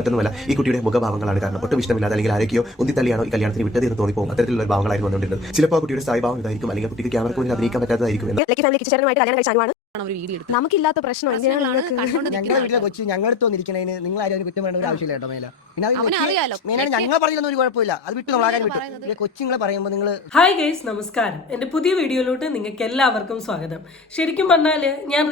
മറ്റൊന്നുമല്ല ഈ കുട്ടിയുടെ മുഖഭാവങ്ങളാണ് കാരണം. ഒട്ടും ഇഷ്ടമില്ലാതെ അല്ലെങ്കിൽ ആരൊക്കെയോ ഉന്തിത്തള്ളിയാണോ ഈ കല്യാണത്തിന് വിട്ടത് എന്ന് തോന്നിപ്പോകും. അത്തരത്തിലുള്ള ഭാവങ്ങളായിരുന്നു വന്നുകൊണ്ടിരുന്നത്. ചിലപ്പോൾ ആ കുട്ടിയുടെ സ്ഥായിഭാവം ഇതായിരിക്കും, അല്ലെങ്കിൽ കുട്ടിക്ക് ക്യാമറയ്ക്ക് മുന്നിൽ അഭിനയിക്കാൻ പറ്റാത്തതായിരിക്കും. നമുക്കില്ലാത്ത പ്രശ്നം ഞങ്ങളുടെ വീട്ടിലെ കൊച്ചു ഞങ്ങളുടെ തോന്നിരിക്കണേന് നിങ്ങൾ ആരും കുറ്റം പറയേണ്ട ഒരു ആവശ്യമില്ല കേട്ടോ. മേല പിന്നെ ഞങ്ങൾ പറഞ്ഞൊന്നും ഒരു കുഴപ്പമില്ല, അത് വിട്ടു നമ്മളാകാൻ വിട്ടു. കൊച്ചുങ്ങളെ പറയുമ്പോൾ നിങ്ങൾ ഹായ് ഗൈസ്, നമസ്കാരം. എൻ്റെ പുതിയ വീഡിയോയിലോട്ട് നിങ്ങൾക്ക് എല്ലാവർക്കും സ്വാഗതം. ശരിക്കും പറഞ്ഞാൽ ഞാൻ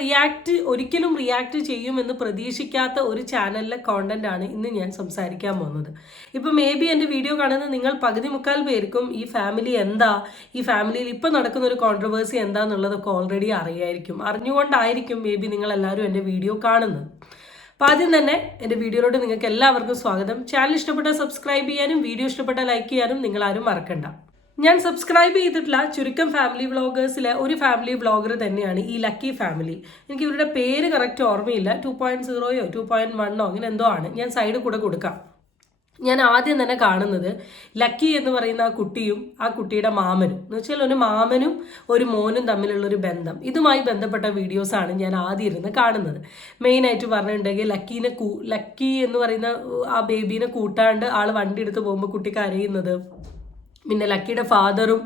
ഒരിക്കലും റിയാക്ട് ചെയ്യുമെന്ന് പ്രതീക്ഷിക്കാത്ത ഒരു ചാനലിലെ കോണ്ടന്റ് ആണ് ഇന്ന് ഞാൻ സംസാരിക്കാൻ പോകുന്നത്. ഇപ്പം മേ ബി എൻ്റെ വീഡിയോ കാണുന്ന നിങ്ങൾ പകുതി മുക്കാൽ പേർക്കും ഈ ഫാമിലി എന്താ, ഈ ഫാമിലിയിൽ ഇപ്പം നടക്കുന്ന ഒരു കോൺട്രവേഴ്സി എന്താന്നുള്ളതൊക്കെ ഓൾറെഡി അറിയായിരിക്കും. അറിഞ്ഞുകൊണ്ടായിരിക്കും മേ ബി നിങ്ങൾ എല്ലാവരും എൻ്റെ വീഡിയോ കാണുന്നത്. അപ്പോൾ ആദ്യം തന്നെ എൻ്റെ വീഡിയോയിലോട്ട് നിങ്ങൾക്ക് എല്ലാവർക്കും സ്വാഗതം. ചാനൽ ഇഷ്ടപ്പെട്ടാൽ സബ്സ്ക്രൈബ് ചെയ്യാനും വീഡിയോ ഇഷ്ടപ്പെട്ടാൽ ലൈക്ക് ചെയ്യാനും നിങ്ങളാരും മറക്കണ്ട. ഞാൻ സബ്സ്ക്രൈബ് ചെയ്തിട്ടുള്ള ചുരുക്കം ഫാമിലി വ്ളോഗേഴ്സിലെ ഒരു ഫാമിലി വ്ളോഗർ തന്നെയാണ് ഈ ലക്കി ഫാമിലി. എനിക്ക് ഇവരുടെ പേര് കറക്റ്റ് ഓർമ്മയില്ല. 2.0 2.1 അങ്ങനെ എന്തോ ആണ്. ഞാൻ സൈഡ് കൂടെ കൊടുക്കാം. ഞാൻ ആദ്യം തന്നെ കാണുന്നത് ലക്കി എന്ന് പറയുന്ന ആ കുട്ടിയും ആ കുട്ടിയുടെ മാമനും, എന്ന് വെച്ചാൽ ഒരു മാമനും ഒരു മോനും തമ്മിലുള്ള ഒരു ബന്ധം, ഇതുമായി ബന്ധപ്പെട്ട വീഡിയോസാണ് ഞാൻ ആദ്യം ഇരുന്ന് കാണുന്നത്. മെയിനായിട്ട് പറഞ്ഞിട്ടുണ്ടെങ്കിൽ ലക്കി എന്ന് പറയുന്ന ആ ബേബീനെ കൂട്ടാണ്ട് ആൾ വണ്ടി എടുത്ത് പോകുമ്പോൾ കുട്ടി കരയുന്നത്, പിന്നെ ലക്കിയുടെ ഫാദറും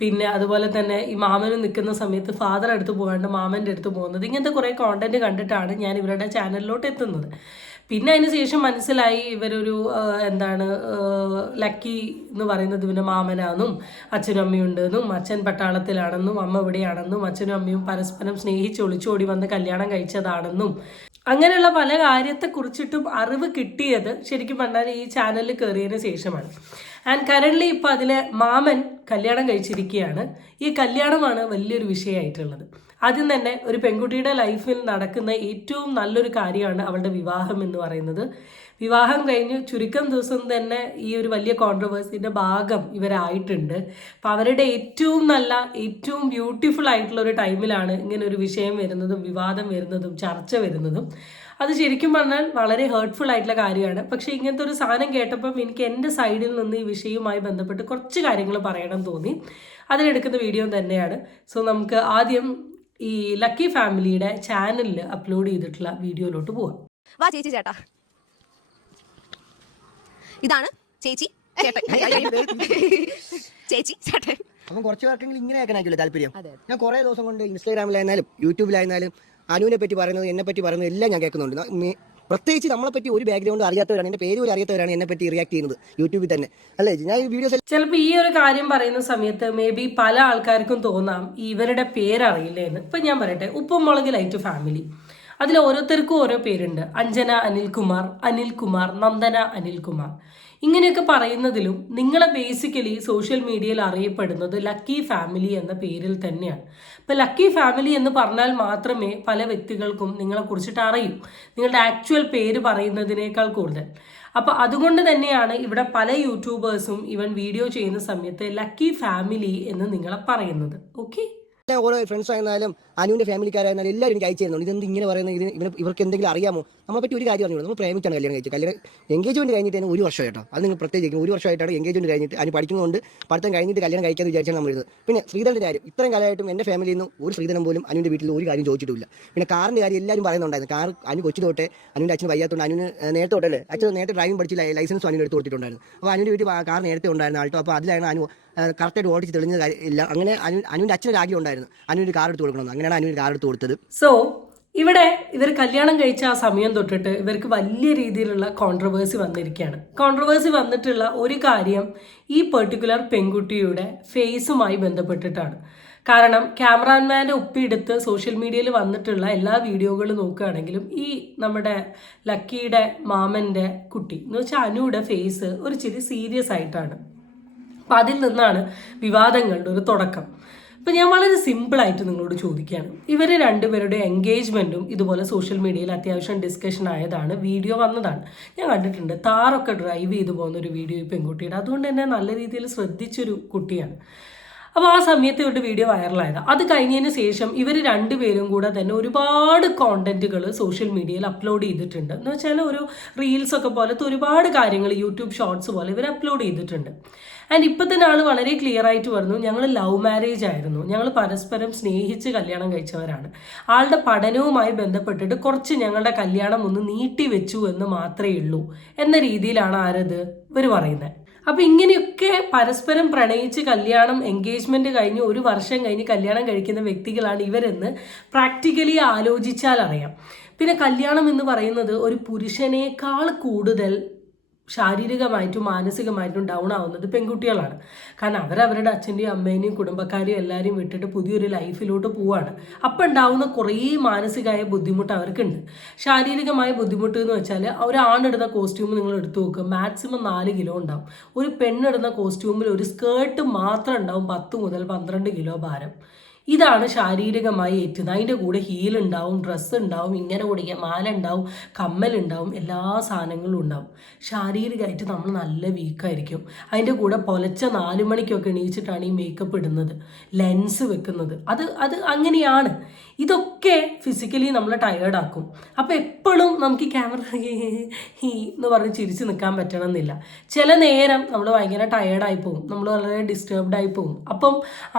പിന്നെ അതുപോലെ തന്നെ ഈ മാമനും നിൽക്കുന്ന സമയത്ത് ഫാദർ അടുത്ത് പോകാണ്ട് മാമൻ്റെ അടുത്ത് പോകുന്നത്, ഇങ്ങനത്തെ കുറേ കോണ്ടന്റ് കണ്ടിട്ടാണ് ഞാൻ ഇവരുടെ ചാനലിലോട്ട് എത്തുന്നത്. പിന്നെ അതിന് ശേഷം മനസ്സിലായി ഇവരൊരു ലക്കി എന്ന് പറയുന്നത് ഇവൻ്റെ മാമനാണെന്നും അച്ഛനും അമ്മയുണ്ടെന്നും അച്ഛൻ പട്ടാളത്തിലാണെന്നും അമ്മ ഇവിടെയാണെന്നും അച്ഛനും അമ്മയും പരസ്പരം സ്നേഹിച്ച് ഒളിച്ചോടി വന്ന് കല്യാണം കഴിച്ചതാണെന്നും അങ്ങനെയുള്ള പല കാര്യത്തെക്കുറിച്ചിട്ടും അറിവ് കിട്ടിയത് ശരിക്കും പറഞ്ഞാൽ ഈ ചാനലിൽ കയറിയതിന് ശേഷമാണ്. ആൻഡ് കറൻ്റ്ലി ഇപ്പോൾ അതിലെ മാമൻ കല്യാണം കഴിച്ചിരിക്കുകയാണ്. ഈ കല്യാണമാണ് വലിയൊരു വിഷയമായിട്ടുള്ളത്. ആദ്യം തന്നെ ഒരു പെൺകുട്ടിയുടെ ലൈഫിൽ നടക്കുന്ന ഏറ്റവും നല്ലൊരു കാര്യമാണ് അവളുടെ വിവാഹം എന്ന് പറയുന്നത്. വിവാഹം കഴിഞ്ഞ് ചുരുക്കം ദിവസം തന്നെ ഈ ഒരു വലിയ കോൺട്രവേഴ്സിൻ്റെ ഭാഗം ഇവരായിട്ടുണ്ട്. അപ്പം അവരുടെ ഏറ്റവും ബ്യൂട്ടിഫുൾ ആയിട്ടുള്ള ഒരു ടൈമിലാണ് ഇങ്ങനെ ഒരു വിഷയം വരുന്നതും വിവാദം വരുന്നതും ചർച്ച വരുന്നതും. അത് ശരിക്കും പറഞ്ഞാൽ വളരെ ഹേർട്ട്ഫുൾ ആയിട്ടുള്ള കാര്യമാണ്. പക്ഷേ ഇങ്ങനത്തെ ഒരു സാധനം കേട്ടപ്പം എനിക്ക് എൻ്റെ സൈഡിൽ നിന്ന് ഈ വിഷയവുമായി ബന്ധപ്പെട്ട് കുറച്ച് കാര്യങ്ങൾ പറയണം തോന്നി. അതിലെടുക്കുന്ന വീഡിയോ തന്നെയാണ്. സോ നമുക്ക് ആദ്യം ഈ ലക്കി ഫാമിലിയുടെ ചാനലിൽ അപ്ലോഡ് ചെയ്തിട്ടുള്ള വീഡിയോയിലോട്ട് പോവാം. വാ ചേച്ചി ചേട്ടാ, ഇതാണ് ചേച്ചി ചേച്ചി ചേട്ടൻ. അപ്പം കുറച്ച് പേർക്കെങ്കിലും ഇങ്ങനെ ആക്കാനായിരിക്കില്ല താല്പര്യം. ഞാൻ കുറേ ദിവസം കൊണ്ട് ഇൻസ്റ്റാഗ്രാമിലായിരുന്നാലും യൂട്യൂബിലായിരുന്നാലും അനുവിനെ പറ്റി പറയുന്നത് എന്നെ പറ്റി പറയുന്നത് എല്ലാം ഞാൻ കേൾക്കുന്നുണ്ട്. പ്രത്യേകിച്ച് നമ്മളെപ്പറ്റി ഒരു ബാക്ക്ഗ്രൗണ്ട് അറിയാത്തവരാണ്, എൻ്റെ പേര് പോലും അറിയാത്തവരാണ് എന്നെ പറ്റി റിയാക്ട് ചെയ്യുന്നത് യൂട്യൂബിൽ തന്നെ. അല്ലേ, ഞാൻ ഈ വീഡിയോസ് ചിലപ്പോൾ ഈ ഒരു കാര്യം പറയുന്ന സമയത്ത് മേ ബി പല ആൾക്കാർക്കും തോന്നാം ഇവരുടെ പേരറിയില്ല എന്ന്. ഇപ്പം ഞാൻ പറയട്ടെ, ഉപ്പും മുളക് ലൈറ്റ് ഫാമിലി, അതിൽ ഓരോരുത്തർക്കും ഓരോ പേരുണ്ട്. അഞ്ജന അനിൽകുമാർ, നന്ദന അനിൽകുമാർ, ഇങ്ങനെയൊക്കെ പറയുന്നതിലും നിങ്ങളെ ബേസിക്കലി സോഷ്യൽ മീഡിയയിൽ അറിയപ്പെടുന്നത് ലക്കി ഫാമിലി എന്ന പേരിൽ തന്നെയാണ്. ഇപ്പം ലക്കി ഫാമിലി എന്ന് പറഞ്ഞാൽ മാത്രമേ പല വ്യക്തികൾക്കും നിങ്ങളെക്കുറിച്ചിട്ട് അറിയൂ, നിങ്ങളുടെ ആക്ച്വൽ പേര് പറയുന്നതിനേക്കാൾ കൂടുതൽ. അപ്പോൾ അതുകൊണ്ട് തന്നെയാണ് ഇവിടെ പല യൂട്യൂബേഴ്സും ഇവൻ വീഡിയോ ചെയ്യുന്ന സമയത്ത് ലക്കി ഫാമിലി എന്ന് നിങ്ങളെ പറയുന്നത്. ഓക്കെ, ഓരോ ഫ്രണ്ട്സ് ആയിരുന്നാലും അനുവിൻ്റെ ഫാമിലിക്കാരായിരുന്നാലും എല്ലാവരും എനിക്ക് അയച്ചു തരുന്നുണ്ട്. ഇതെന്ത് ഇങ്ങനെ പറയുന്നത്, ഇവർക്ക് എന്തെങ്കിലും അറിയാമോ, നമ്മളെ പറ്റി ഒരു കാര്യം അറിഞ്ഞു. നമ്മൾ പ്രേമിച്ചാണ് കല്യാണം കഴിച്ചത്. എൻഗേജ്മെന്റ് കഴിഞ്ഞിട്ട് തന്നെ 1 വർഷമായിട്ടോ, അത് നിങ്ങൾ പ്രത്യേകിച്ച് 1 വർഷമായിട്ടാണ് എൻഗേജ്മെന്റ് കഴിഞ്ഞിട്ട് അനു പഠിക്കുന്നതുകൊണ്ട് പഠിത്തം കഴിഞ്ഞിട്ട് കല്യാണം കഴിക്കാമെന്ന് വിചാരിച്ചാണ് നമ്മൾ ഇരുന്നത്. പിന്നെ ശ്രീധരൻ്റെ കാര്യം ഇത്രയും കാലമായിട്ടും എൻ്റെ ഫാമിലിയിൽ നിന്ന് ഒരു ശ്രീധരൻ പോലും അനുവിൻ്റെ വീട്ടിൽ ഒരു കാര്യം ചോദിച്ചിട്ടില്ല. പിന്നെ കാറിൻ്റെ കാര്യം എല്ലാവരും പറയുന്നുണ്ടായിരുന്നു. കാർ അനു കൊച്ചു തൊട്ടേ അനുവിൻ്റെ അച്ഛന് വയ്യാത്തതുകൊണ്ട് അനുവിന് നേരത്തെ തൊട്ടല്ലേ, അച്ഛൻ നേരത്തെ ഡ്രൈവിംഗ് പഠിച്ച് ലൈസൻസും അനുവിന് എടുത്ത് കൊടുത്തിട്ടുണ്ടായിരുന്നു. അപ്പോൾ അനുവിൻ്റെ വീട്ടിൽ കാർ നേരത്തെ ഉണ്ടായിരുന്നു ആൾട്ടോ. അപ്പോൾ അതിലാണ് അനു കറക്റ്റായിട്ട് ഓടിച്ച് തെളിഞ്ഞ ഇല്ല. അങ്ങനെ അനുവിൻ്റെ അച്ഛനൊരു ആഗ്രഹം ഉണ്ടായിരുന്നു അനുവിന് കാർ എടുത്ത് കൊടുക്കണം. അങ്ങനെയാണ് അനുവിന് കാർ എടുത്ത് കൊടുത്തത്. സോ ഇവിടെ ഇവർ കല്യാണം കഴിച്ച ആ സമയം തൊട്ടിട്ട് ഇവർക്ക് വലിയ രീതിയിലുള്ള കോൺട്രവേഴ്സി വന്നിരിക്കുകയാണ്. കോൺട്രവേഴ്സി വന്നിട്ടുള്ള ഒരു കാര്യം ഈ പെർട്ടിക്കുലർ പെൺകുട്ടിയുടെ ഫേസുമായി ബന്ധപ്പെട്ടിട്ടാണ്. കാരണം ക്യാമറാമാൻ്റെ ഒപ്പിയെടുത്ത് സോഷ്യൽ മീഡിയയിൽ വന്നിട്ടുള്ള എല്ലാ വീഡിയോകളും നോക്കുകയാണെങ്കിലും ഈ നമ്മുടെ ലക്കിയുടെ മാമൻ്റെ കുട്ടി എന്ന് വെച്ചാൽ അനുയുടെ ഫേസ് ഒരു ചിരി സീരിയസ് ആയിട്ടാണ്. അപ്പം അതിൽ നിന്നാണ് വിവാദങ്ങളുടെ ഒരു തുടക്കം. ഇപ്പം ഞാൻ വളരെ സിമ്പിളായിട്ട് നിങ്ങളോട് ചോദിക്കുകയാണ്, ഇവർ രണ്ടുപേരുടെ എൻഗേജ്മെൻറ്റും ഇതുപോലെ സോഷ്യൽ മീഡിയയിൽ അത്യാവശ്യം ഡിസ്കഷൻ ആയതാണ്, വീഡിയോ വന്നതാണ്. ഞാൻ കണ്ടിട്ടുണ്ട് താറൊക്കെ ഡ്രൈവ് ചെയ്ത് പോകുന്നൊരു വീഡിയോ ഈ പെൺകുട്ടിയുടെ. അതുകൊണ്ട് തന്നെ നല്ല രീതിയിൽ ശ്രദ്ധിച്ചൊരു കുട്ടിയാണ്. അപ്പോൾ ആ സമയത്ത് ഇവരുടെ വീഡിയോ വൈറലായത്. അത് കഴിഞ്ഞതിന് ശേഷം ഇവർ രണ്ടുപേരും കൂടെ തന്നെ ഒരുപാട് കോണ്ടന്റുകൾ സോഷ്യൽ മീഡിയയിൽ അപ്ലോഡ് ചെയ്തിട്ടുണ്ട്. എന്ന് വെച്ചാൽ ഒരു റീൽസ് ഒക്കെ പോലത്തെ ഒരുപാട് കാര്യങ്ങൾ യൂട്യൂബ് ഷോർട്സ് പോലെ ഇവർ അപ്ലോഡ് ചെയ്തിട്ടുണ്ട്. ആൻഡ് ഇപ്പം തന്നെ ആൾ വളരെ ക്ലിയർ ആയിട്ട് പറഞ്ഞു, ഞങ്ങൾ ലവ് മാരേജ് ആയിരുന്നു, ഞങ്ങൾ പരസ്പരം സ്നേഹിച്ച് കല്യാണം കഴിച്ചവരാണ്. ആളുടെ പഠനവുമായി ബന്ധപ്പെട്ടിട്ട് കുറച്ച് ഞങ്ങളുടെ കല്യാണം ഒന്ന് നീട്ടി വെച്ചു എന്ന് മാത്രമേ ഉള്ളൂ എന്ന രീതിയിലാണ് ആരത് ഇവർ പറയുന്നത്. അപ്പൊ ഇങ്ങനെയൊക്കെ പരസ്പരം പ്രണയിച്ച് കല്യാണം എൻഗേജ്മെന്റ് കഴിഞ്ഞ് 1 വർഷം കഴിഞ്ഞ് കല്യാണം കഴിക്കുന്ന വ്യക്തികളാണ് ഇവരെന്ന് പ്രാക്ടിക്കലി ആലോചിച്ചാൽ അറിയാം. പിന്നെ കല്യാണം എന്ന് പറയുന്നത് ഒരു പുരുഷനേക്കാൾ കൂടുതൽ ശാരീരികമായിട്ടും മാനസികമായിട്ടും ഡൗൺ ആവുന്നത് പെൺകുട്ടികളാണ്. കാരണം അവരവരുടെ അച്ഛൻ്റെയും അമ്മേനെയും കുടുംബക്കാരെയും എല്ലാവരെയും വിട്ടിട്ട് പുതിയൊരു ലൈഫിലോട്ട് പോവാണ്. അപ്പം ഉണ്ടാവുന്ന കുറേ മാനസികമായ ബുദ്ധിമുട്ട് അവർക്കുണ്ട്. ശാരീരികമായ ബുദ്ധിമുട്ട് എന്ന് വെച്ചാൽ ഒരാണിടുന്ന കോസ്റ്റ്യൂം നിങ്ങൾ എടുത്തു നോക്കുക, മാക്സിമം 4 കിലോ ഉണ്ടാവും. ഒരു പെണ്ണിടുന്ന കോസ്റ്റ്യൂമിൽ ഒരു സ്കേർട്ട് മാത്രം ഉണ്ടാവും 10 മുതൽ 12 കിലോ ഭാരം. ഇതാണ് ശാരീരികമായി ഏറ്റുന്നത്. അതിൻ്റെ കൂടെ ഹീൽ ഉണ്ടാവും, ഡ്രസ്സ് ഉണ്ടാവും, ഇങ്ങനെ കൂടിയ മാല ഉണ്ടാവും, കമ്മലുണ്ടാവും, എല്ലാ സാധനങ്ങളും ഉണ്ടാവും. ശാരീരികമായിട്ട് നമ്മൾ നല്ല വീക്കായിരിക്കും. അതിൻ്റെ കൂടെ പുലച്ച 4 മണിക്കൊക്കെ എണീച്ചിട്ടാണ് ഈ മേക്കപ്പ് ഇടുന്നത്, ലെൻസ് വെക്കുന്നത്. അത് അങ്ങനെയാണ്. ഇതൊക്കെ ഫിസിക്കലി നമ്മളെ ടയേർഡാക്കും. അപ്പോൾ എപ്പോഴും നമുക്ക് ഈ ക്യാമറ എന്ന് പറഞ്ഞ് ചിരിച്ച് നിൽക്കാൻ പറ്റണമെന്നില്ല. ചില നേരം നമ്മൾ ഭയങ്കര ടയേർഡായി പോകും, നമ്മൾ വളരെ ഡിസ്റ്റർബ്ഡ് ആയി പോകും. അപ്പം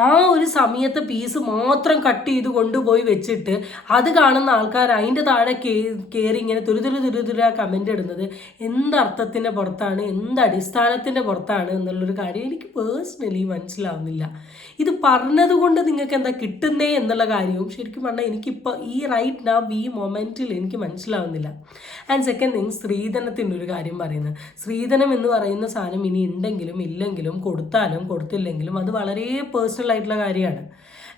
ആ ഒരു സമയത്ത് പീസ് മാത്രം കട്ട് ചെയ്ത് കൊണ്ടുപോയി വെച്ചിട്ട് അത് കാണുന്ന ആൾക്കാർ അതിൻ്റെ താഴെ കയറി ഇങ്ങനെ തുരുതുര കമൻ്റ് ഇടുന്നത് എന്തർത്ഥത്തിൻ്റെ പുറത്താണ്, എന്ത് അടിസ്ഥാനത്തിൻ്റെ പുറത്താണ് എന്നുള്ളൊരു കാര്യം എനിക്ക് പേഴ്സണലി മനസ്സിലാവുന്നില്ല. ഇത് പറഞ്ഞതുകൊണ്ട് നിങ്ങൾക്ക് എന്താ കിട്ടുന്നേ എന്നുള്ള കാര്യവും ശരിക്കും പറഞ്ഞാൽ എനിക്കിപ്പോൾ ഈ റൈറ്റ് നൗ ഈ മൊമെൻറ്റിൽ എനിക്ക് മനസ്സിലാവുന്നില്ല. ആൻഡ് സെക്കൻഡ് തിങ്, സ്ത്രീധനത്തിൻ്റെ ഒരു കാര്യം പറയുന്നത്. സ്ത്രീധനം എന്ന് പറയുന്ന സാധനം ഇനി ഉണ്ടെങ്കിലും ഇല്ലെങ്കിലും കൊടുത്താലും കൊടുത്തില്ലെങ്കിലും അത് വളരെ പേഴ്സണൽ ആയിട്ടുള്ള കാര്യമാണ്.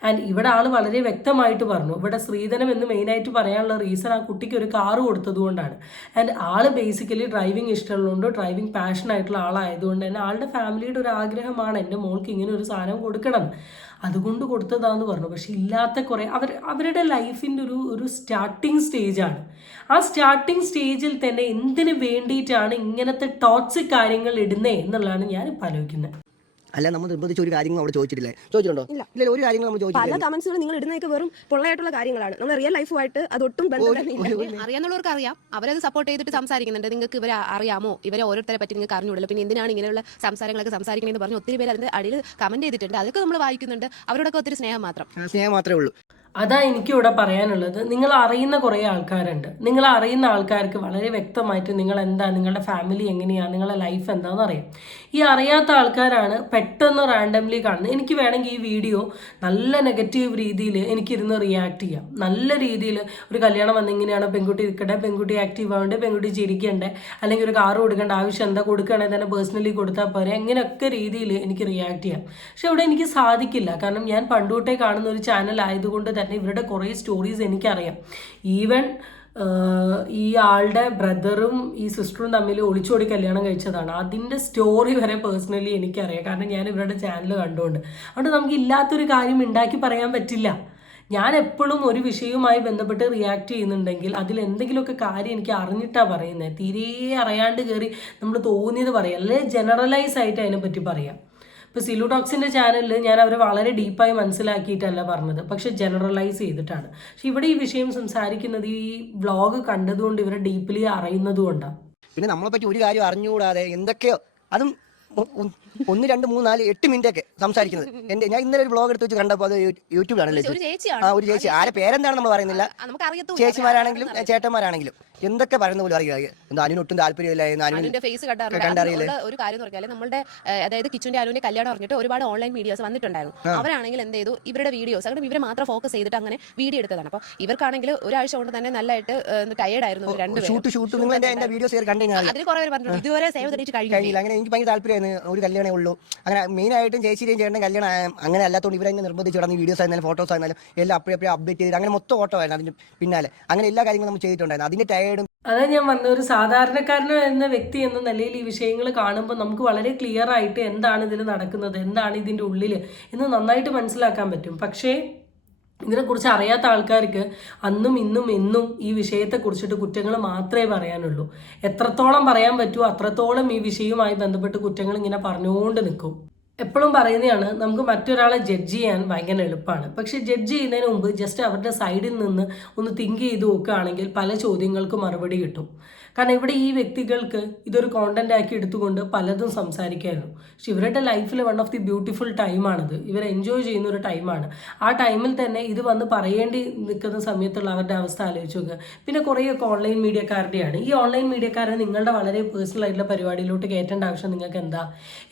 ആൻഡ് ഇവിടെ ആൾ വളരെ വ്യക്തമായിട്ട് പറഞ്ഞു, ഇവിടെ സ്ത്രീധനം എന്ന് മെയിനായിട്ട് പറയാനുള്ള റീസൺ ആ കുട്ടിക്ക് ഒരു കാറ് കൊടുത്തത് കൊണ്ടാണ്. ആൻഡ് ആൾ ബേസിക്കലി ഡ്രൈവിംഗ് ഇഷ്ടമുള്ളതുകൊണ്ട് ഡ്രൈവിംഗ് പാഷൻ ആയിട്ടുള്ള ആളായതുകൊണ്ട് തന്നെ ആളുടെ ഫാമിലിയുടെ ഒരു ആഗ്രഹമാണ് എൻ്റെ മോൾക്ക് ഇങ്ങനെ ഒരു സാധനം കൊടുക്കണം, അതുകൊണ്ട് കൊടുത്തതാന്ന് പറഞ്ഞു. പക്ഷെ ഇല്ലാത്ത കുറേ അവരുടെ ലൈഫിൻ്റെ ഒരു സ്റ്റാർട്ടിങ് സ്റ്റേജാണ്. ആ സ്റ്റാർട്ടിങ് സ്റ്റേജിൽ തന്നെ എന്തിനു വേണ്ടിയിട്ടാണ് ഇങ്ങനത്തെ ടോക്സിക് കാര്യങ്ങൾ ഇടുന്നേ എന്നുള്ളതാണ് ഞാനിപ്പോൾ ആലോചിക്കുന്നത്. അല്ല, നമ്മൾ നിർബന്ധിച്ച ഒരു കാര്യങ്ങൾ അവിടെ ചോദിച്ചിട്ടുണ്ടോ? ഇല്ല, ഒരു കാര്യങ്ങൾ നമ്മൾ ചോദിച്ചില്ല. പല കമന്റ്സുകൾ നിങ്ങൾ ഇടുന്നതൊക്കെ വെറും പൊള്ളയായിട്ടുള്ള കാര്യങ്ങളാണ്. നമ്മൾ റിയൽ ലൈഫുമായിട്ട് അതൊട്ടും അറിയാന്നുള്ളവർക്ക് അറിയാം, അവരത് സപ്പോർട്ട് ചെയ്തിട്ട് സംസാരിക്കുന്നുണ്ട്. നിങ്ങൾക്ക് ഇവരെ അറിയാമോ, ഇവരെ ഓരോരുത്തരെ പറ്റി നിങ്ങൾക്ക് അറിഞ്ഞൂടല്ലോ, പിന്നെ എന്തിനാണ് ഇങ്ങനെയുള്ള സംസാരങ്ങളൊക്കെ സംസാരിക്കണമെന്ന് പറഞ്ഞ് ഒത്തിരി പേര് അതിന്റെ അടിയിൽ കമന്റ് ചെയ്തിട്ടുണ്ട്. അതൊക്കെ നമ്മൾ വായിക്കുന്നുണ്ട്. അവരോടൊക്കെ ഒത്തിരി സ്നേഹം മാത്രമേ ഉള്ളൂ. അതാ എനിക്കിവിടെ പറയാനുള്ളത്. നിങ്ങൾ അറിയുന്ന കുറേ ആൾക്കാരുണ്ട്. നിങ്ങൾ അറിയുന്ന ആൾക്കാർക്ക് വളരെ വ്യക്തമായിട്ട് നിങ്ങൾ എന്താ, നിങ്ങളുടെ ഫാമിലി എങ്ങനെയാണ്, നിങ്ങളുടെ ലൈഫ് എന്താണെന്ന് അറിയാം. ഈ അറിയാത്ത ആൾക്കാരാണ് പെട്ടെന്ന് റാൻഡംലി കാണുന്നത്. എനിക്ക് വേണമെങ്കിൽ ഈ വീഡിയോ നല്ല നെഗറ്റീവ് രീതിയിൽ എനിക്കിരുന്ന് റിയാക്ട് ചെയ്യാം. നല്ല രീതിയിൽ ഒരു കല്യാണം വന്നിങ്ങനെയാണ്, പെൺകുട്ടി ഇരിക്കട്ടെ, പെൺകുട്ടി ആക്റ്റീവ് ആവേണ്ടേ, പെൺകുട്ടി ചിരിക്കണ്ടേ, അല്ലെങ്കിൽ ഒരു കാറ് കൊടുക്കേണ്ട ആവശ്യം എന്താ, കൊടുക്കുകയാണെങ്കിൽ തന്നെ പേഴ്സണലി കൊടുത്താൽ പോരെ, അങ്ങനെയൊക്കെ രീതിയിൽ എനിക്ക് റിയാക്ട് ചെയ്യാം. പക്ഷെ ഇവിടെ എനിക്ക് സാധിക്കില്ല. കാരണം ഞാൻ പണ്ടുതൊട്ടേ കാണുന്ന ഒരു ചാനൽ ആയതുകൊണ്ട് തന്നെ ഇവരുടെ കുറേ സ്റ്റോറീസ് എനിക്കറിയാം. ഈവൻ ഈ ആളുടെ ബ്രദറും ഈ സിസ്റ്ററും തമ്മിൽ ഒളിച്ചോടി കല്യാണം കഴിച്ചതാണ്. അതിൻ്റെ സ്റ്റോറി വരെ പേഴ്സണലി എനിക്കറിയാം. കാരണം ഞാൻ ഇവരുടെ ചാനൽ കണ്ടുകൊണ്ട്. അതുകൊണ്ട് നമുക്ക് ഇല്ലാത്തൊരു കാര്യം ഉണ്ടാക്കി പറയാൻ പറ്റില്ല. ഞാൻ എപ്പോഴും ഒരു വിഷയവുമായി ബന്ധപ്പെട്ട് റിയാക്ട് ചെയ്യുന്നുണ്ടെങ്കിൽ അതിൽ എന്തെങ്കിലുമൊക്കെ കാര്യം എനിക്ക് അറിഞ്ഞിട്ടാണ് പറയുന്നത്. തീരെ അറിയാണ്ട് കയറി നമ്മൾ തോന്നിയത് പറയാം, അല്ലെങ്കിൽ ജനറലൈസ് ആയിട്ട് അതിനെപ്പറ്റി പറയാം. ഇപ്പോൾ സിലു ടോക്സിൻ്റെ ചാനലിൽ ഞാൻ അവരെ വളരെ ഡീപ്പായി മനസ്സിലാക്കിയിട്ടല്ല പറഞ്ഞത്, പക്ഷെ ജനറലൈസ് ചെയ്തിട്ടാണ്. പക്ഷെ ഇവിടെ ഈ വിഷയം സംസാരിക്കുന്നത് ഈ വ്ളോഗ് കണ്ടതുകൊണ്ട് ഇവരെ ഡീപ്ലി അറിയുന്നത് കൊണ്ടാണ്. പിന്നെ നമ്മളെ പറ്റി ഒരു കാര്യം അറിഞ്ഞുകൂടാതെ എന്തൊക്കെയോ, അതും 1, 2, 3, 4, 8 മിനിറ്റൊക്കെ സംസാരിക്കുന്നത്. ഞാൻ ഇന്നലെ ഒരു വ്ളോഗ് എടുത്ത് വെച്ച് കണ്ടപ്പോൾ അത് യൂട്യൂബിലാണല്ലേ. ഒരു ചേച്ചി, ആരെ പേരെന്താണെന്ന് നമ്മൾ പറയുന്നില്ല, ചേച്ചിമാരാണെങ്കിലും ചേട്ടന്മാരാണെങ്കിലും എന്തൊക്കെ പറയുന്ന പോലും അറിയാം. എന്താ അനുവിന് ഒട്ടും താല്പര്യമില്ലായിരുന്നു, അനുവിന്റെ ഫേസ് കണ്ടറിയില്ല. ഒരു കാര്യം എന്ന് പറഞ്ഞാൽ നമ്മളുടെ അതായത് കിച്ചുന്റെ അനുവിന്റെ കല്യാണം പറഞ്ഞിട്ട് ഒരുപാട് ഓൺലൈൻ വീഡിയോസ് വന്നിട്ടുണ്ടായിരുന്നു. അവരാണെങ്കിൽ എന്ത് ചെയ്തു, ഇവരുടെ വീഡിയോസ് അങ്ങനെ ഇവരെ മാത്രം ഫോക്കസ് ചെയ്തിട്ട് അങ്ങനെ വീഡിയോ എടുത്തതാണ്. അപ്പോൾ ഇവർക്കാണെങ്കിൽ ഒരാഴ്ച കൊണ്ട് തന്നെ നല്ലതായിട്ട് ടയേർഡ് ആയിരുന്നു രണ്ടുപേരും. അതിന് കുറെ പേര് പറഞ്ഞു ഇതുവരെ സേവ് ചെയ്തിട്ട് കഴിയില്ല. അങ്ങനെ എനിക്ക് ഭയങ്കര താല്പര്യമായിരുന്നു. ഒരു കല്യാണമേ ഉള്ളൂ. അങ്ങനെ മെയിനായിട്ടും ചേച്ചിയുടെയും ചേട്ടൻ്റെ കല്യാണം അങ്ങനെ അല്ലാത്തതുകൊണ്ട് ഇവരെ നിർബന്ധിച്ച് കിടന്ന് വീഡിയോസ് ആയിരുന്നാലും ഫോട്ടോസ് ആയിരുന്നാലും എല്ലാം അപ്പോഴേ അപ്ഡേറ്റ് ചെയ്ത് അങ്ങനെ മൊത്തം ഓട്ടോ ആയിരുന്നു അതിന് പിന്നാലെ. അങ്ങനെ എല്ലാ കാര്യങ്ങളും നമ്മൾ ചെയ്തിട്ടുണ്ടായിരുന്നു. അതിന്റെ ടയേർഡും അതാ ഞാൻ പറഞ്ഞ ഒരു സാധാരണക്കാരനോ എന്ന വ്യക്തി എന്ന നിലയിൽ ഈ വിഷയങ്ങൾ കാണുമ്പോൾ നമുക്ക് വളരെ ക്ലിയർ ആയിട്ട് എന്താണ് ഇതിൽ നടക്കുന്നത്, എന്താണ് ഇതിൻ്റെ ഉള്ളിൽ എന്ന് നന്നായിട്ട് മനസ്സിലാക്കാൻ പറ്റും. പക്ഷേ ഇതിനെക്കുറിച്ച് അറിയാത്ത ആൾക്കാർക്ക് അന്നും ഇന്നും എന്നും ഈ വിഷയത്തെക്കുറിച്ചിട്ട് കുറ്റങ്ങൾ മാത്രമേ പറയാനുള്ളൂ. എത്രത്തോളം പറയാൻ പറ്റുമോ അത്രത്തോളം ഈ വിഷയവുമായി ബന്ധപ്പെട്ട് കുറ്റങ്ങൾ ഇങ്ങനെ പറഞ്ഞുകൊണ്ട് നിൽക്കും. എപ്പോഴും പറയുന്നതാണ് നമുക്ക് മറ്റൊരാളെ ജഡ്ജ് ചെയ്യാൻ ഭയങ്കര എളുപ്പമാണ്. പക്ഷേ ജഡ്ജ് ചെയ്യുന്നതിന് മുമ്പ് ജസ്റ്റ് അവരുടെ സൈഡിൽ നിന്ന് ഒന്ന് തിങ്ക് ചെയ്ത് നോക്കുകയാണെങ്കിൽ പല ചോദ്യങ്ങൾക്ക് മറുപടി കിട്ടും. കാരണം ഇവിടെ ഈ വ്യക്തികൾക്ക് ഇതൊരു കോണ്ടന്റ് ആക്കി എടുത്തുകൊണ്ട് പലതും സംസാരിക്കായിരുന്നു. പക്ഷെ ഇവരുടെ ലൈഫിൽ വൺ ഓഫ് ദി ബ്യൂട്ടിഫുൾ ടൈമാണിത്. ഇവർ എൻജോയ് ചെയ്യുന്ന ഒരു ടൈമാണ്. ആ ടൈമിൽ തന്നെ ഇത് വന്ന് പറയേണ്ടി നിൽക്കുന്ന സമയത്തുള്ള അവരുടെ അവസ്ഥ ആലോചിച്ച് നോക്കുക. പിന്നെ കുറേയൊക്കെ ഓൺലൈൻ മീഡിയക്കാരുടെയാണ്. ഈ ഓൺലൈൻ മീഡിയക്കാരെ നിങ്ങളുടെ വളരെ പേഴ്സണൽ ആയിട്ടുള്ള പരിപാടിയിലോട്ട് കയറ്റേണ്ട ആവശ്യം നിങ്ങൾക്ക് എന്താ?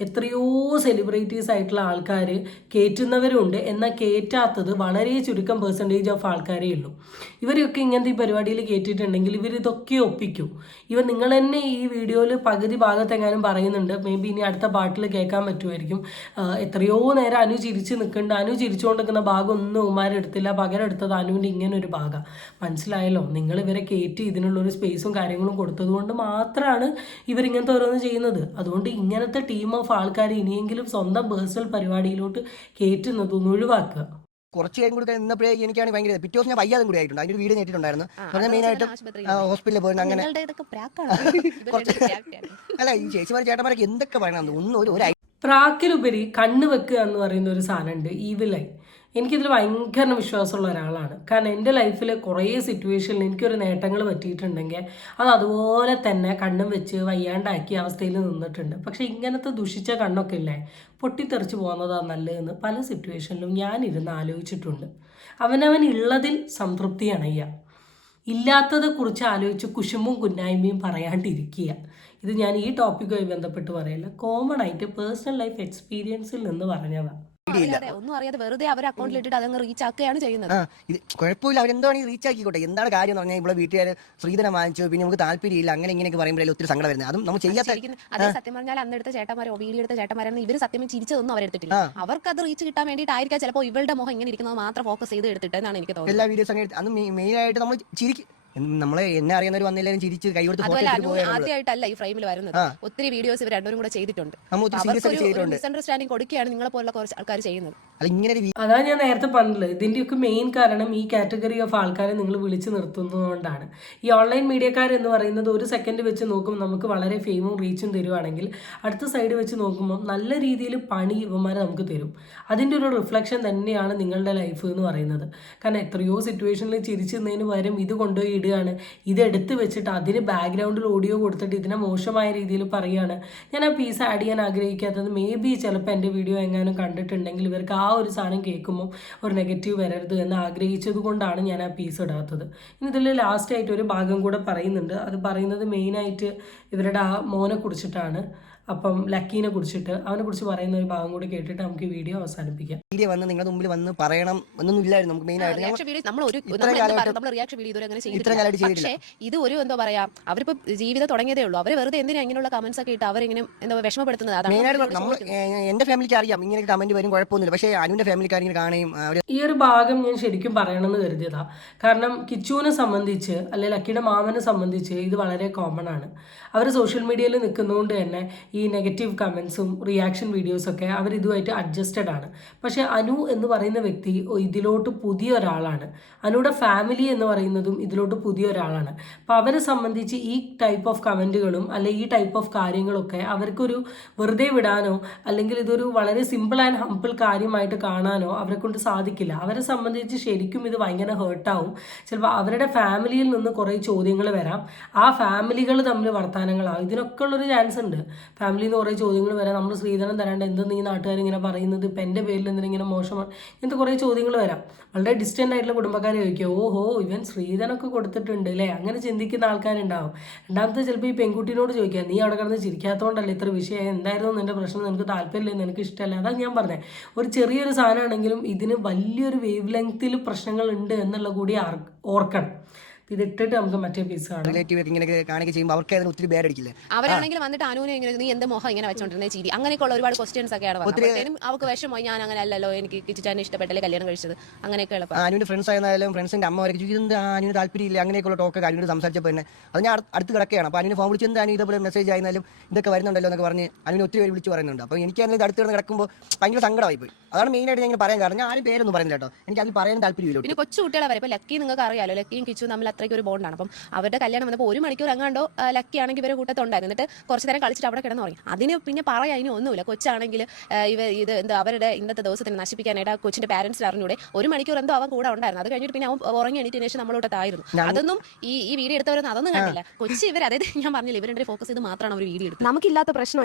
എത്രയോ സെലിബ്രിറ്റീസ് ആയിട്ടുള്ള ആൾക്കാർ കയറ്റുന്നവരുണ്ട്, എന്നാൽ കയറ്റാത്തത് വളരെ ചുരുക്കം പെർസെൻറ്റേജ് ഓഫ് ആൾക്കാരേ ഉള്ളൂ. ഇവരൊക്കെ ഇങ്ങനത്തെ ഈ പരിപാടിയിൽ കയറ്റിയിട്ടുണ്ടെങ്കിൽ ഇവരിതൊക്കെ ഒപ്പിക്കും. ഇവർ നിങ്ങൾ തന്നെ ഈ വീഡിയോയിൽ പകുതി ഭാഗത്തെങ്ങാനും പറയുന്നുണ്ട്, മേ ബി ഇനി അടുത്ത പാട്ടിൽ കേൾക്കാൻ പറ്റുമായിരിക്കും. എത്രയോ നേരം അനു ചിരിച്ച് നിൽക്കുന്നുണ്ട്, അനു ചിരിച്ചുകൊണ്ട് നിൽക്കുന്ന ഭാഗം ഒന്നും ഉമ്മാരെടുത്തില്ല, പകരം എടുത്തത് അനുവിൻ്റെ ഇങ്ങനെ ഒരു ഭാഗം. മനസ്സിലായല്ലോ? നിങ്ങൾ ഇവരെ കയറ്റി ഇതിനുള്ളൊരു സ്പേസും കാര്യങ്ങളും കൊടുത്തത് കൊണ്ട് മാത്രമാണ് ഇവരിങ്ങനത്തെ ഓരോന്ന് ചെയ്യുന്നത്. അതുകൊണ്ട് ഇങ്ങനത്തെ ടീം ഓഫ് ആൾക്കാർ ഇനിയെങ്കിലും സ്വന്തം പേഴ്സണൽ പരിപാടിയിലോട്ട് കയറ്റുന്നതൊന്നും ഒഴിവാക്കുക. കുറച്ച് കാര്യം കൂടി നിന്നപ്പോഴേ എനിക്കാണ് ഭയങ്കര പിറ്റേ ദിവസം ഞാൻ വയ്യാതെ കൂടി ആയിട്ടുണ്ട്. അതിന്റെ വീഡിയോ നേരിട്ടുണ്ടായിരുന്നു. പറഞ്ഞാൽ മെയിനായിട്ടും ഹോസ്പിറ്റലിൽ പോയിരുന്നു. അങ്ങനെ അല്ല ഈ ചേച്ചിമാർ ചേട്ടന്മാരൊക്കെ എന്തൊക്കെ പറയണം ഒന്നും ഒരു പ്രാക്കിലുപരി കണ്ണ് വെക്കുക എന്ന് പറയുന്ന ഒരു സാധനമുണ്ട്, ഈവിലായി. എനിക്കിതിൽ ഭയങ്കര വിശ്വാസമുള്ള ഒരാളാണ്. കാരണം എൻ്റെ ലൈഫിൽ കുറേ സിറ്റുവേഷനിൽ എനിക്കൊരു നേട്ടങ്ങൾ പറ്റിയിട്ടുണ്ടെങ്കിൽ അത് അതുപോലെ തന്നെ കണ്ണും വെച്ച് വയ്യാണ്ടാക്കിയ അവസ്ഥയിൽ നിന്നിട്ടുണ്ട്. പക്ഷേ ഇങ്ങനത്തെ ദുഷിച്ച കണ്ണൊക്കെ ഇല്ലേ, പൊട്ടിത്തെറിച്ച് പോകുന്നതാണ് നല്ലതെന്ന് പല സിറ്റുവേഷനിലും ഞാനിരുന്ന് ആലോചിച്ചിട്ടുണ്ട്. അവനവനുള്ളതിൽ സംതൃപ്തി അണയുക, ഇല്ലാത്തതെ കുറിച്ച് ആലോചിച്ച് കുശുമ്പും കുന്നായ്മയും പറയാണ്ടിരിക്കുക. ഇത് ഞാൻ ഈ ടോപ്പിക്കുമായി ബന്ധപ്പെട്ട് പറയില്ല, കോമൺ ആയിട്ട് പേഴ്സണൽ ലൈഫ് എക്സ്പീരിയൻസിൽ നിന്ന് പറഞ്ഞതാണ്. ഒന്നും അറിയാതെ വെറുതെ അവരെ അക്കൗണ്ടിൽ ഇട്ടിട്ട് അതങ്ങ് റീച്ച് ആക്കുകയാണ് ചെയ്യുന്നത്. ഇത് കുഴപ്പമില്ല, അവരെന്താണ് റീച്ച് ആക്കിക്കോട്ടെ. എന്താണ് കാര്യം എന്ന് പറഞ്ഞാൽ ഇവിടെ വീട്ടുകാർ ശ്രീധനം വാങ്ങിച്ചു, പിന്നെ നമുക്ക് താല്പര്യമില്ല, അങ്ങനെ ഇങ്ങനെയൊക്കെ പറയുമ്പോഴേ ഒത്തിരി സങ്കടം വരുന്നത്. അതും നമ്മൾ ചെയ്യാത്ത അതേ സത്യം പറഞ്ഞാൽ അന്നെടുത്ത ചേട്ടന്മാരോ വീഡിയോ എടുത്ത ചേട്ടന്മാരാണ് ഇവര് സത്യം ചിരിച്ചതൊന്നും അവരെടുത്തിട്ടില്ല. അവർക്ക് അത് റീച്ച് കിട്ടാൻ വേണ്ടിയിട്ടായിരിക്കാം ചിലപ്പോൾ ഇവളുടെ മുഖം ഇങ്ങനെ ഇരിക്കുന്നത് മാത്രം ഫോക്കസ് ചെയ്ത് എടുത്തിട്ടെന്നാണ് എനിക്ക് തോന്നുന്നത്. എല്ലാ വീഡിയോസ് അങ്ങനെ അന്ന് മെയിൻ ആയിട്ട് നമ്മൾ ചിരിക്കും. നമ്മളെ എന്നെ അറിയുന്നവർ വന്നില്ലാലും ചിരിച്ച് കൈ കൊടുത്ത് ആദ്യമായിട്ടല്ല ഈ ഫ്രെയിമിൽ വരുന്നത്. ഒത്തിരി വീഡിയോസ് ഇവർ രണ്ടുപേരും കൂടെ ചെയ്തിട്ടുണ്ട്. മിസ്അണ്ടർസ്റ്റാൻഡിംഗ് കൊടുക്കുകയാണ് നിങ്ങളെ പോലുള്ള കുറച്ച് ആൾക്കാർ ചെയ്യുന്നത്. അതാണ് ഞാൻ നേരത്തെ പറഞ്ഞത്. ഇതിന്റെയൊക്കെ മെയിൻ കാരണം ഈ കാറ്റഗറി ഓഫ് ആൾക്കാരെ നിങ്ങൾ വിളിച്ചു നിർത്തുന്നതുകൊണ്ടാണ്. ഈ ഓൺലൈൻ മീഡിയക്കാർ എന്ന് പറയുന്നത് ഒരു സെക്കൻഡ് വെച്ച് നോക്കുമ്പോൾ നമുക്ക് വളരെ ഫെയിമും റീച്ചും തരുവാണെങ്കിൽ അടുത്ത സൈഡ് വെച്ച് നോക്കുമ്പോൾ നല്ല രീതിയിൽ പണി ഇവന്മാരെ നമുക്ക് തരും. അതിൻ്റെ ഒരു റിഫ്ലക്ഷൻ തന്നെയാണ് നിങ്ങളുടെ ലൈഫ് എന്ന് പറയുന്നത്. കാരണം എത്രയോ സിറ്റുവേഷനിൽ ചിരിച്ചിരുന്നതിന് പകരം ഇത് കൊണ്ടുപോയി ഇടുകയാണ്. ഇതെടുത്ത് വെച്ചിട്ട് അതിന് ബാക്ക്ഗ്രൗണ്ടിൽ ഓഡിയോ കൊടുത്തിട്ട് ഇതിനെ മോശമായ രീതിയിൽ പറയുകയാണ്. ഞാൻ ആ പീസ് ആഡ് ചെയ്യാൻ ആഗ്രഹിക്കാത്തത് മേ ബി ചിലപ്പോൾ എൻ്റെ വീഡിയോ എങ്ങാനും കണ്ടിട്ടുണ്ടെങ്കിൽ ഇവർക്ക് ആ ഒരു സാധനം കേൾക്കുമ്പോൾ ഒരു നെഗറ്റീവ് വരരുത് എന്ന് ആഗ്രഹിച്ചത് കൊണ്ടാണ് ഞാൻ ആ പീസ് ഇടാത്തത്. ഇനി ഇതിൽ ലാസ്റ്റായിട്ട് ഒരു ഭാഗം കൂടെ പറയുന്നുണ്ട്. അത് പറയുന്നത് മെയിനായിട്ട് ഇവരുടെ ആ മോനെ കുറിച്ചിട്ടാണ്. അപ്പം ലക്കീനെ കുറിച്ചിട്ട് അവനെ കുറിച്ച് പറയുന്ന ഒരു ഭാഗം കൂടി കേട്ടിട്ട് നമുക്ക് വീഡിയോ അവസാനിപ്പിക്കാം. വീഡിയോ വന്ന് നിങ്ങളുടെ മുമ്പിൽ വന്ന് പറയണം എന്നൊന്നും ഇല്ലായിരുന്നു. നമുക്ക് മെയിൻ ആയിട്ട് പക്ഷേ ഇത് ഒരു എന്താ പറയാ, അവരിപ്പോ ജീവിതം തുടങ്ങിയതേ ഉള്ളൂ. അവര് വെറുതെ എന്തിനാ ഇങ്ങനെയുള്ള കമന്റ്സ് ഒക്കെ ഇട്ട് അവരിങ്ങനെ എന്താ വിഷമപ്പെടുത്തുന്നത്? എന്റെ ഫാമിലിക്ക് അറിയാം ഇങ്ങനെ കമന്റ് വരും, കുഴപ്പമൊന്നുമില്ല. പക്ഷേ അനുവിന്റെ ഫാമിലിക്കാർ ഇങ്ങനെ കാണുകയും ഈ ഒരു ഭാഗം ഞാൻ ശരിക്കും പറയണമെന്ന് കരുതിയതാ. കാരണം കിച്ചുവിനെ സംബന്ധിച്ച് അല്ലെങ്കിൽ ലക്കിയുടെ മാമനെ സംബന്ധിച്ച് ഇത് വളരെ കോമൺ ആണ്. അവർ സോഷ്യൽ മീഡിയയിൽ നിൽക്കുന്നതുകൊണ്ട് തന്നെ ഈ നെഗറ്റീവ് കമൻസും റിയാക്ഷൻ വീഡിയോസൊക്കെ അവർ ഇതുമായിട്ട് അഡ്ജസ്റ്റഡ് ആണ്. പക്ഷേ അനു എന്ന് പറയുന്ന വ്യക്തി ഇതിലോട്ട് പുതിയ ഒരാളാണ്. അനുയുടെ ഫാമിലി എന്ന് പറയുന്നതും ഇതിലോട്ട് പുതിയ ഒരാളാണ്. അപ്പോൾ അവരെ സംബന്ധിച്ച് ഈ ടൈപ്പ് ഓഫ് കമൻറ്റുകളും അല്ലെങ്കിൽ ഈ ടൈപ്പ് ഓഫ് കാര്യങ്ങളൊക്കെ അവർക്കൊരു വെറുതെ വിടാനോ അല്ലെങ്കിൽ ഇതൊരു വളരെ സിമ്പിൾ ആൻഡ് ഹംപിൾ കാര്യമായിട്ട് കാണാനോ അവരെ കൊണ്ട് സാധിക്കില്ല. അവരെ സംബന്ധിച്ച് ശരിക്കും ഇത് ഭയങ്കര ഹേർട്ടാവും. ചിലപ്പോൾ അവരുടെ ഫാമിലിയിൽ നിന്ന് കുറേ ചോദ്യങ്ങൾ വരാം. ആ ഫാമിലികൾ തമ്മിൽ വർത്തമാനങ്ങളാവും. ഇതിനൊക്കെ ഉള്ളൊരു ചാൻസ് ഉണ്ട്. ഫാമിലിയിൽ നിന്ന് കുറേ ചോദ്യങ്ങൾ വരാം. നമ്മൾ സ്ത്രീധനം തരാണ്ട് എന്തെന്ന് ഈ നാട്ടുകാരിങ്ങനെ പറയുന്നത്, ഇപ്പം എൻ്റെ പേരിൽ എന്തിനിങ്ങനെ മോശമാണ്, ഇങ്ങനത്തെ കുറേ ചോദ്യങ്ങൾ വരാം. വളരെ ഡിസ്റ്റൻ്റ് ആയിട്ടുള്ള കുടുംബക്കാർ ചോദിക്കുക, ഓഹോ ഇവൻ സ്ത്രീധനമൊക്കെ കൊടുത്തിട്ടുണ്ട് അല്ലേ, അങ്ങനെ ചിന്തിക്കുന്ന ആൾക്കാരുണ്ടാവും. രണ്ടാമത്തെ ചിലപ്പോൾ ഈ പെൺകുട്ടിനോട് ചോദിക്കുക, നീ അവിടെ കിടന്ന് ചിരിക്കാത്തതുകൊണ്ടല്ലേ ഇത്ര വിഷയം, എന്തായിരുന്നു നിൻ്റെ പ്രശ്നം, നിനക്ക് താല്പര്യമില്ല, നിനക്ക് ഇഷ്ടമല്ല. അതാണ് ഞാൻ പറഞ്ഞത്. ഒരു ചെറിയൊരു സാധനമാണെങ്കിലും ഇതിന് വലിയൊരു വേവ് ലെങ്ത്തിൽ പ്രശ്നങ്ങളുണ്ട് എന്നുള്ള കൂടി ഓർക്കണം. ഇതിട്ടിട്ട് നമുക്ക് മറ്റേ പീസ് കാണാം. റിലേറ്റീവ് ഇങ്ങനെ കാണിക്കുക ചെയ്യുമ്പോൾ അവർക്ക് അതിന് ഒത്തിരി ബാഡ് അടിക്കില്ലേ. അവരാണെങ്കിൽ വന്നിട്ട് അനുവിനെ ഇങ്ങനെ നീ എന്ത് മുഖം ഇങ്ങനെ വെച്ചോണ്ടിരുന്ന ചിരി അങ്ങനെയൊക്കെയുള്ള ഒരുപാട് ക്വസ്റ്റ്യൻസ് ഒക്കെയാണ് പറഞ്ഞത്. അവർക്ക് വിഷമമായി, ഞാൻ അങ്ങനെ അല്ലല്ലോ, എനിക്ക് കിച്ചിട്ടാൻ ഇഷ്ടപ്പെട്ടല്ലേ കല്യാണം കഴിച്ചത്, അങ്ങനെയൊക്കെയുള്ള അനുവിന്റെ ഫ്രണ്ട്സ് ആയിരുന്നാലും ഫ്രണ്ട്സിന്റെ അമ്മ വരയ്ക്കും ഇതെന്ത് അനുവിന് താല്പര്യമില്ല, അങ്ങനെയൊക്കെയുള്ള ടോക്ക് അനുവിന് സംസാരിച്ചപ്പോൾ തന്നെ അത് ഞാൻ അടുത്ത് കിടക്കുകയാണ്. അപ്പോൾ അനുവിന് ഫോൺ വിളിച്ച് എന്ത് അനു ഇതേപോലെ മെസ്സേജ് ആയിരുന്നാലും ഇതൊക്കെ വരുന്നുണ്ടല്ലോ എന്നൊക്കെ പറഞ്ഞ് അനുവിന് ഒത്തിരി പേര് വിളിച്ച് പറയുന്നുണ്ട്. അപ്പോൾ എനിക്കാണെങ്കിൽ ഇത് അടുത്ത് കിടക്കുമ്പോൾ ഭയങ്കര സങ്കടമായി പോയി. അതാണ് മെയിൻ ആയിട്ട് ഞാൻ പറയാൻ കാരണം. ഞാൻ ആരും പേരൊന്നും പറയുന്നില്ല കേട്ടോ, എനിക്ക് അതിൽ പറയാൻ താല്പര്യമില്ല. പിന്നെ കൊച്ചു കുട്ടികളെ വരെ ഇപ്പൊ ലക്കി നിങ്ങൾക്ക് അറിയാലോ, ലക്കിയും കിച്ചും തമ്മിൽ അത്രയ്ക്ക് ഒരു ബോണ്ടാണ്. അപ്പം അവരുടെ കല്യാണം വന്നപ്പോൾ 1 മണിക്കൂർ എങ്ങാണ്ടോ ലക്കി ആണെങ്കിൽ ഇവരെ കൂട്ടത്തുണ്ടായിരുന്നു. എന്നിട്ട് കുറച്ച് നേരം കളിച്ചിട്ട് അവിടെ കിടന്നു പറയും. അതിന് പിന്നെ പറയാൻ അതിന് ഒന്നുമില്ല. കൊച്ചാണെങ്കിൽ ഇത് എന്താ അവരുടെ ഇന്നത്തെ ദിവസത്തിന് നശിപ്പിക്കാനായിട്ട് ആ കൊച്ചിന്റെ പാരന്റ്സിന് അറിഞ്ഞൂടെ. 1 മണിക്കൂർ എന്തോ അവൻ കൂടെ ഉണ്ടായിരുന്നു. അത് കഴിഞ്ഞിട്ട് പിന്നെ അവൻ ഉറങ്ങി എണീറ്റതിന് ശേഷം നമ്മളോട്ടായിരുന്നു. അതൊന്നും ഈ വീഡിയോ എടുത്തവരൊന്നും അതൊന്നും കണ്ടില്ല. കൊച്ചി ഇവർ അതായത് ഞാൻ പറഞ്ഞില്ല, ഇവരുടെ ഫോക്കസ് ചെയ്ത് മാത്രമാണ് അവർ വീഡിയോ എടുത്തത്. നമുക്കില്ലാത്ത പ്രശ്നം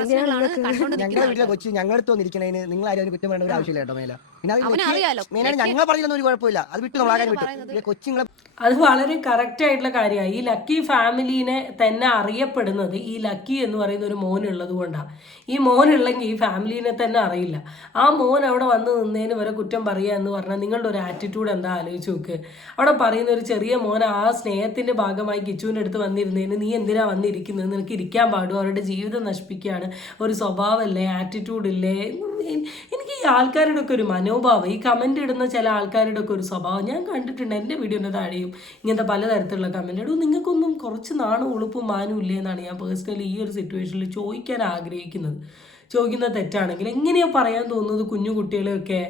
ഞങ്ങളുടെ വീട്ടിലെ കൊച്ചു ഞങ്ങളടുത്ത് വന്നിരിക്കണേന് നിങ്ങൾ ആരും കുറ്റം പറയേണ്ട ഒരു ആവശ്യമില്ല കേട്ടോ. മേല പിന്നെ അവനറിയാലോ ഞങ്ങൾ പറഞ്ഞൊന്നും ഒരു കുഴപ്പമില്ല, അത് വിട്ടു നമ്മളാകാൻ വിട്ടു. കൊച്ചുങ്ങളെ അത് വളരെ കറക്റ്റ് ആയിട്ടുള്ള കാര്യമാണ്. ഈ ലക്കി ഫാമിലീനെ തന്നെ അറിയപ്പെടുന്നത് ഈ ലക്കി എന്ന് പറയുന്ന ഒരു മോനുള്ളത് കൊണ്ടാണ്. ഈ മോനുള്ളെങ്കിൽ ഈ ഫാമിലീനെ തന്നെ അറിയില്ല. ആ മോൻ അവിടെ വന്ന് നിന്നതിന് വരെ കുറ്റം പറയുക എന്ന് പറഞ്ഞാൽ നിങ്ങളുടെ ഒരു ആറ്റിറ്റ്യൂഡ് എന്താ ആലോചിച്ച് നോക്ക്. അവിടെ പറയുന്ന ഒരു ചെറിയ മോൻ ആ സ്നേഹത്തിന്റെ ഭാഗമായി കിച്ചുവിൻ്റെ അടുത്ത് വന്നിരുന്നതിന് നീ എന്തിനാ വന്നിരിക്കുന്നത്, നിനക്ക് ഇരിക്കാൻ പാടും, അവരുടെ ജീവിതം നശിപ്പിക്കുകയാണ്, ഒരു സ്വഭാവമല്ലേ, ആറ്റിറ്റ്യൂഡില്ലേ. എനിക്ക് ഈ ആൾക്കാരുടെ ഒക്കെ ഒരു മനോഭാവം, ഈ കമന്റ് ഇടുന്ന ചില ആൾക്കാരുടെ ഒക്കെ ഒരു സ്വഭാവം ഞാൻ കണ്ടിട്ടുണ്ട്. എൻ്റെ വീഡിയോൻ്റെ താഴെയും ഇങ്ങനത്തെ പലതരത്തിലുള്ള കമന്റ് ഇടും. നിങ്ങൾക്കൊന്നും കുറച്ച് നാണും ഉളുപ്പും മാനും ഇല്ലേ എന്നാണ് ഞാൻ പേഴ്സണലി ഈ ഒരു സിറ്റുവേഷനിൽ ചോദിക്കാൻ ആഗ്രഹിക്കുന്നത്. ചോദിക്കുന്നത് തെറ്റാണെങ്കിൽ എങ്ങനെയാണ് പറയാൻ തോന്നുന്നത് കുഞ്ഞു കുട്ടികളെയൊക്കെ.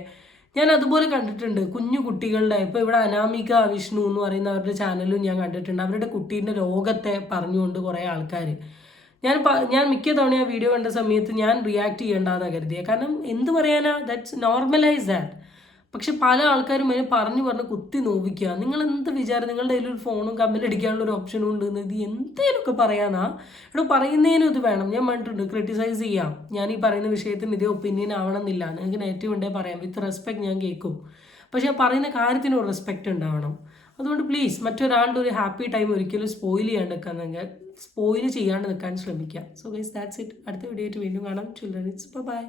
ഞാൻ അതുപോലെ കണ്ടിട്ടുണ്ട് കുഞ്ഞു കുട്ടികളുടെ, ഇപ്പോൾ ഇവിടെ അനാമിക വിഷ്ണു എന്ന് പറയുന്ന അവരുടെ ചാനലും ഞാൻ കണ്ടിട്ടുണ്ട്. അവരുടെ കുട്ടീൻ്റെ രോഗത്തെ പറഞ്ഞുകൊണ്ട് കുറേ ആൾക്കാർ, ഞാൻ മിക്ക തവണ ആ വീഡിയോ കണ്ട സമയത്ത് ഞാൻ റിയാക്ട് ചെയ്യേണ്ടതെന്നാണ് കരുതിയത്. കാരണം എന്ത് പറയാനാ, ദാറ്റ്സ് നോർമലൈസ് ദാറ്റ്. പക്ഷെ പല ആൾക്കാരും അതിനെ പറഞ്ഞു കുത്തി നോവിക്കുക. നിങ്ങൾ എന്ത് വിചാരം, നിങ്ങളുടെ കയ്യിൽ ഒരു ഫോണും കമന്റ് അടിക്കാനുള്ള ഒരു ഓപ്ഷനും ഉണ്ട്, ഇത് എന്തേലൊക്കെ പറയാനാ. ഇവിടെ പറയുന്നതിനും ഇത് വേണം. ഞാൻ പറഞ്ഞിട്ടുണ്ട് ക്രിട്ടിസൈസ് ചെയ്യാം, ഞാൻ ഈ പറയുന്ന വിഷയത്തിന് ഇതേ ഒപ്പീനിയൻ ആവണമെന്നില്ല, നിങ്ങൾക്ക് നെഗറ്റീവ് ഉണ്ടെങ്കിൽ പറയാം, വിത്ത് റെസ്പെക്ട് ഞാൻ കേൾക്കും. പക്ഷെ ആ പറയുന്ന കാര്യത്തിന് ഒരു റെസ്പെക്റ്റ് ഉണ്ടാവണം. അതുകൊണ്ട് പ്ലീസ് മറ്റൊരാളുടെ ഒരു ഹാപ്പി ടൈം ഒരിക്കലും സ്പോയിൽ ചെയ്യാണ്ട് നിൽക്കാൻ ശ്രമിക്കുക. So guys that's it. അടുത്ത വീഡിയോ ആയിട്ട് വീണ്ടും കാണാം. Children, it's by.